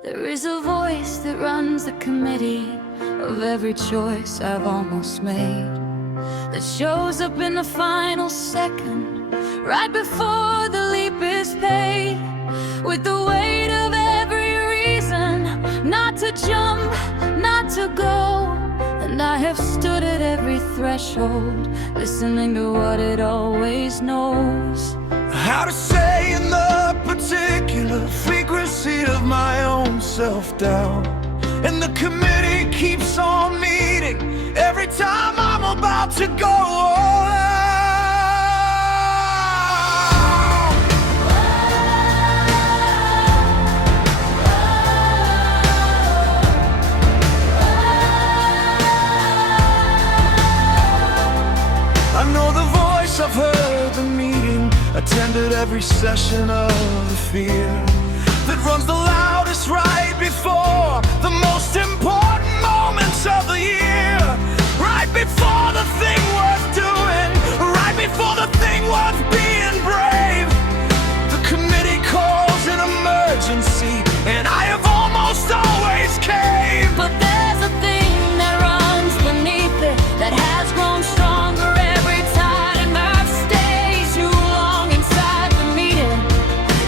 There is a voice that runs the committee of every choice I've almost made, that shows up in the final second, right before the leap is paid, with the weight of every reason not to jump, not to go. And I have stood at every threshold, listening to what it always knows. How to say in the particular frequency of my own self-doubt. And the committee keeps on meeting every time I'm about to go all out. I know the voice, I've heard the meeting, attended every session of the fear that runs the loudest right before the most important moments of the year, right before the thing worth doing, right before the thing worth being brave. The committee calls an emergency, and I have almost always caved. But there's a thing that runs beneath it, that has grown stronger every time Earth stays too long inside the meeting,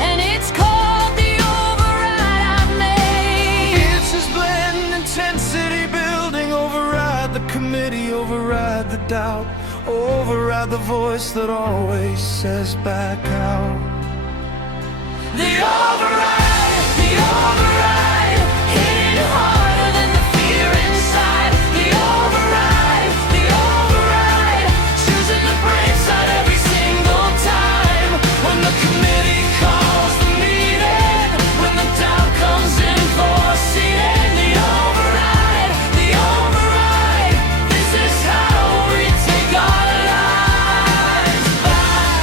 and it's called the override I've made. It's this blend, intensity building, override the committee, override the doubt, override the voice that always says back out. The override, hitting harder than the fear inside. The override, choosing the brave side every single time. When the committee calls the meeting, when the doubt comes in for a seating. The override, this is how we take our lives back.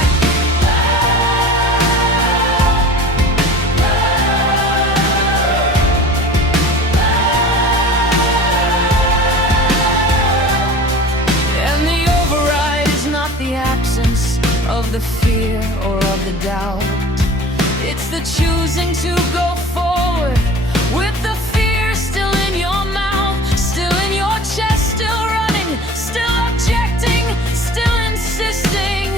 And the override is not the absence of the fear or of the doubt. It's the choosing to go forward with the fear still in your mouth, still in your chest, still running, still objecting, still insisting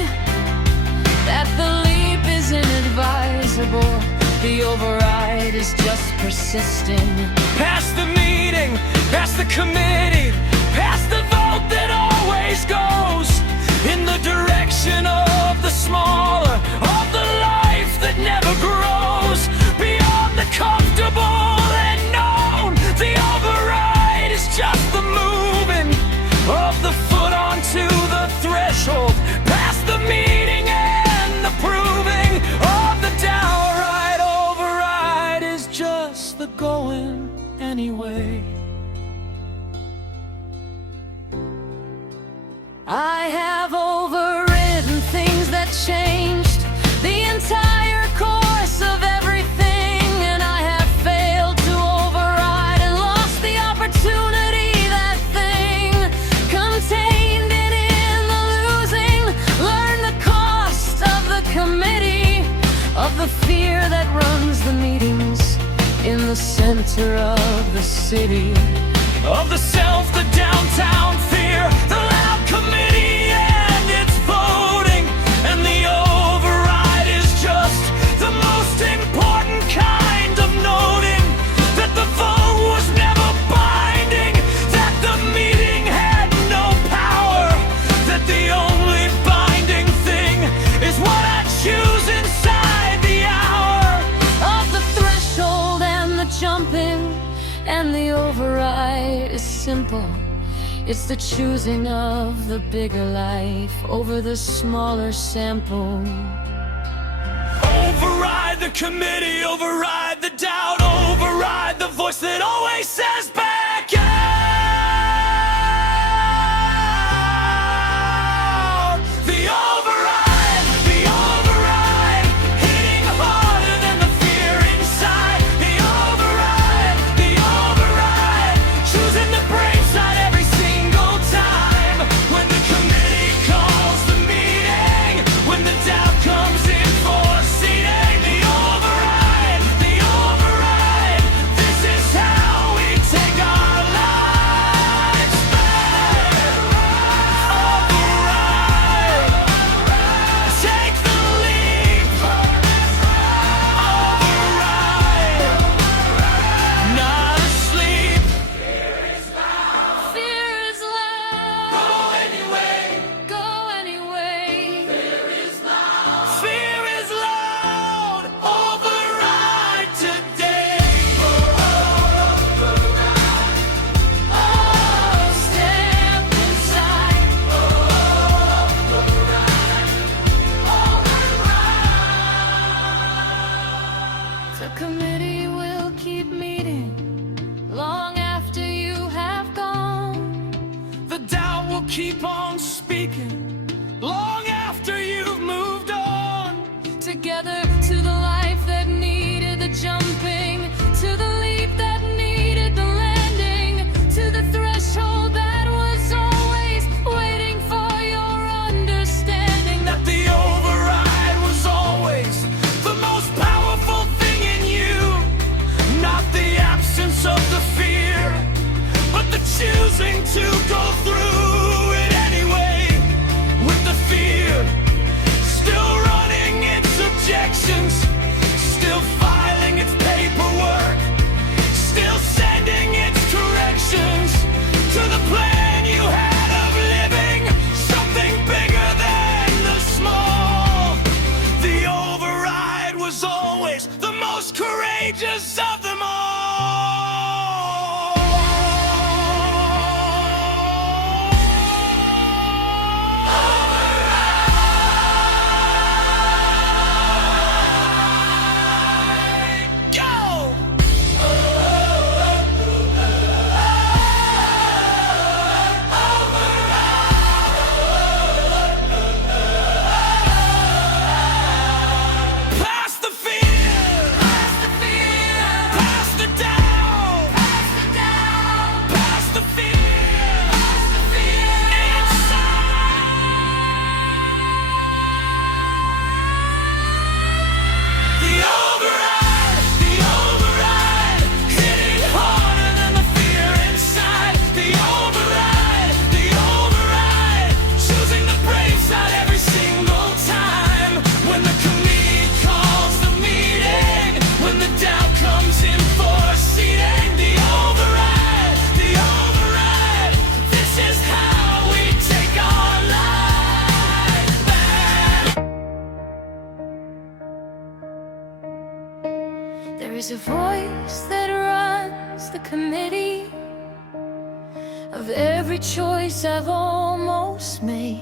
that the leap is inadvisable. The override is just persisting. Past the meeting, past the committee, past the vote that always goes in the direction of the smaller, of the life that never grows, beyond the comfortable and known. The override is just the moving of the foot onto the threshold, past the meeting and the proving of the downright. Override is just the going anyway. I have overridden things that changed the entire course of everything, and I have failed to override and lost the opportunity. That thing contained it in the losing. Learn the cost of the committee, of the fear that runs the meetings in the center of the city, Of the self, the downtown fear, the loud committee and its voting. And the override is just the most important kind of noting that the vote was never binding, that the meeting had no power, that the only binding thing is what I choose inside the hour. of the threshold and the jumping. And the override is simple. It's the choosing of the bigger life over the smaller sample. Override the committee, override the doubt, override the voice that always says back out. The override, hitting harder than the fear inside. The override, choosing the brave side every single time. When the committee calls the meeting, when the doubt comes in for a seating. The override, strangest of them all. There is a voice that runs the committee of every choice I've almost made,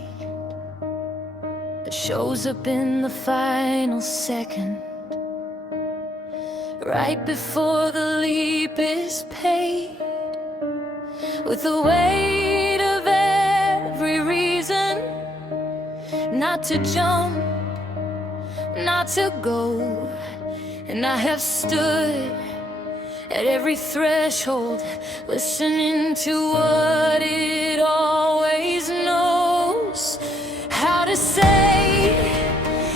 that shows up in the final second, right before the leap is paid, with the weight of every reason not to jump, not to go. And I have stood at every threshold, listening to what it always knows how to say,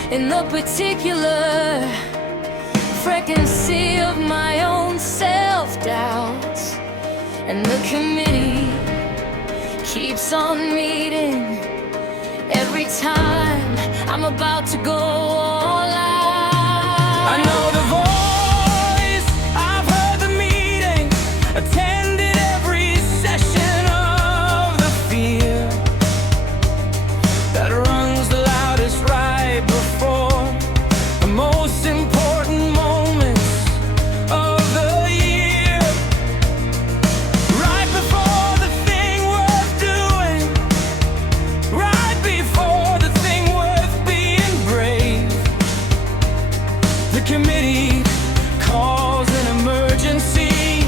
in the particular frequency of my own self-doubt. And the committee keeps on meeting every time I'm about to go all out. I know the voice, I've heard the meeting, attended every session of the fear that runs the loudest right before the most important moments of the year, right before the thing worth doing, right before the thing worth being brave. The committee calls an emergency,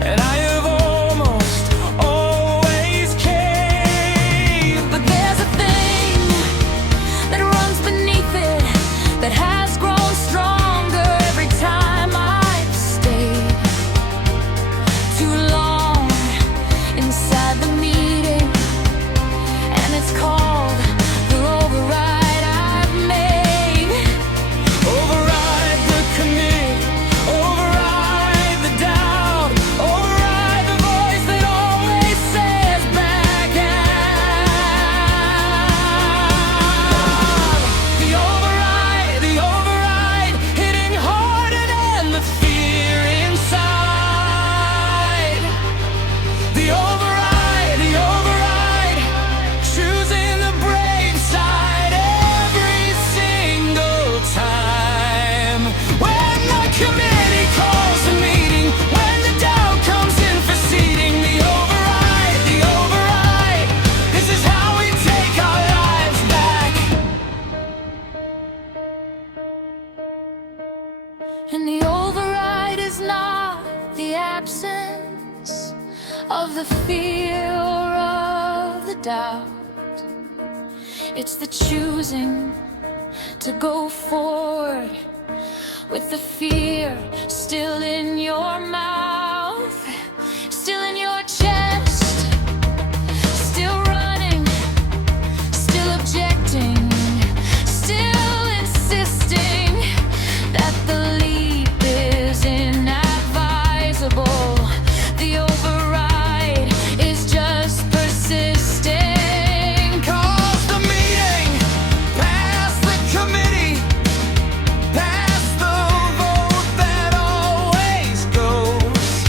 and I have almost always caved. But there's a thing that runs beneath it, that has grown stronger every time I've stayed too long inside the meeting, and it's called the override I've made. Override the committee, override the doubt, override the voice that always says back out. The override, hitting harder than the fear inside. The override, choosing the brave side every single time. When the committee calls a meeting, when the doubt comes in for seating, the override, this is how we take our lives back. And the override is not the absence of the fear or of the doubt. It's the choosing to go forward with the fear still in your mouth, still in your chest, still running, still objecting, still insisting that the leap is inadvisable. The override is just persisting. Cause the meeting, past the committee, past the vote that always goes.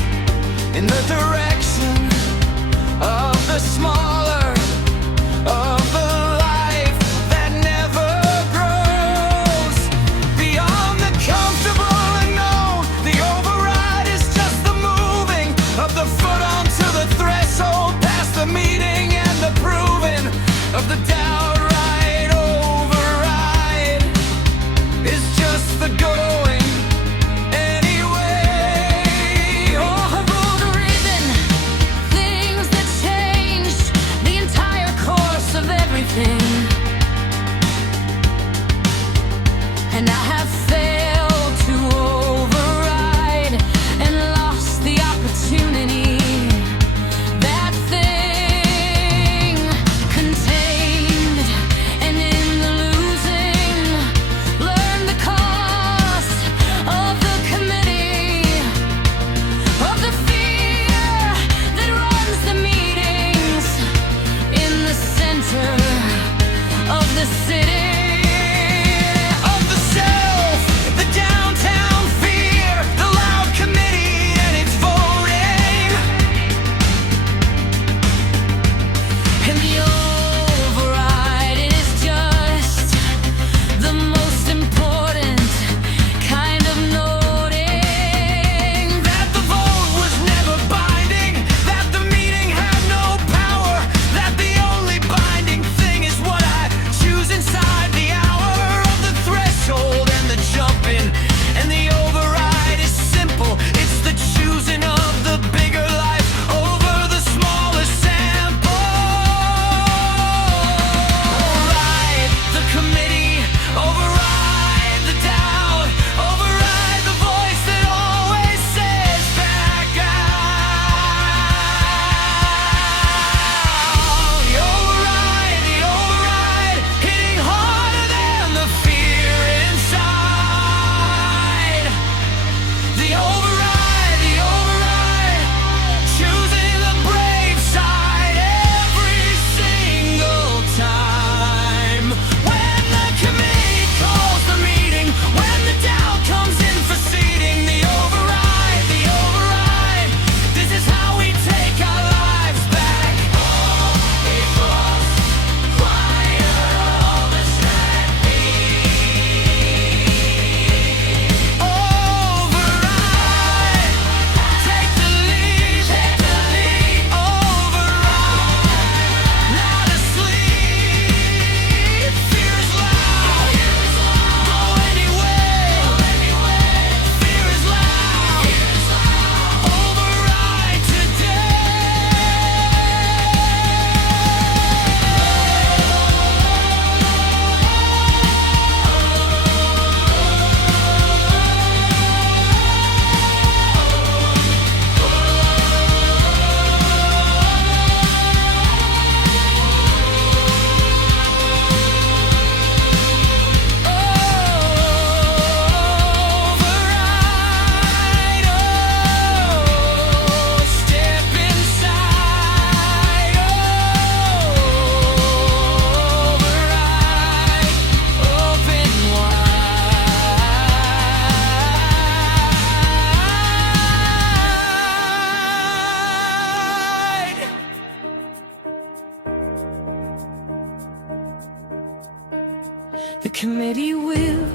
The committee will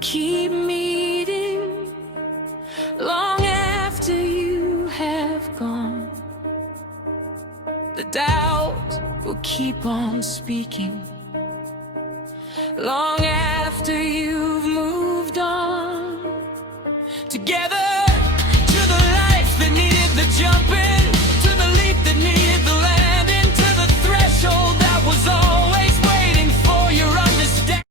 keep meeting long after you have gone. The doubt will keep on speaking long after you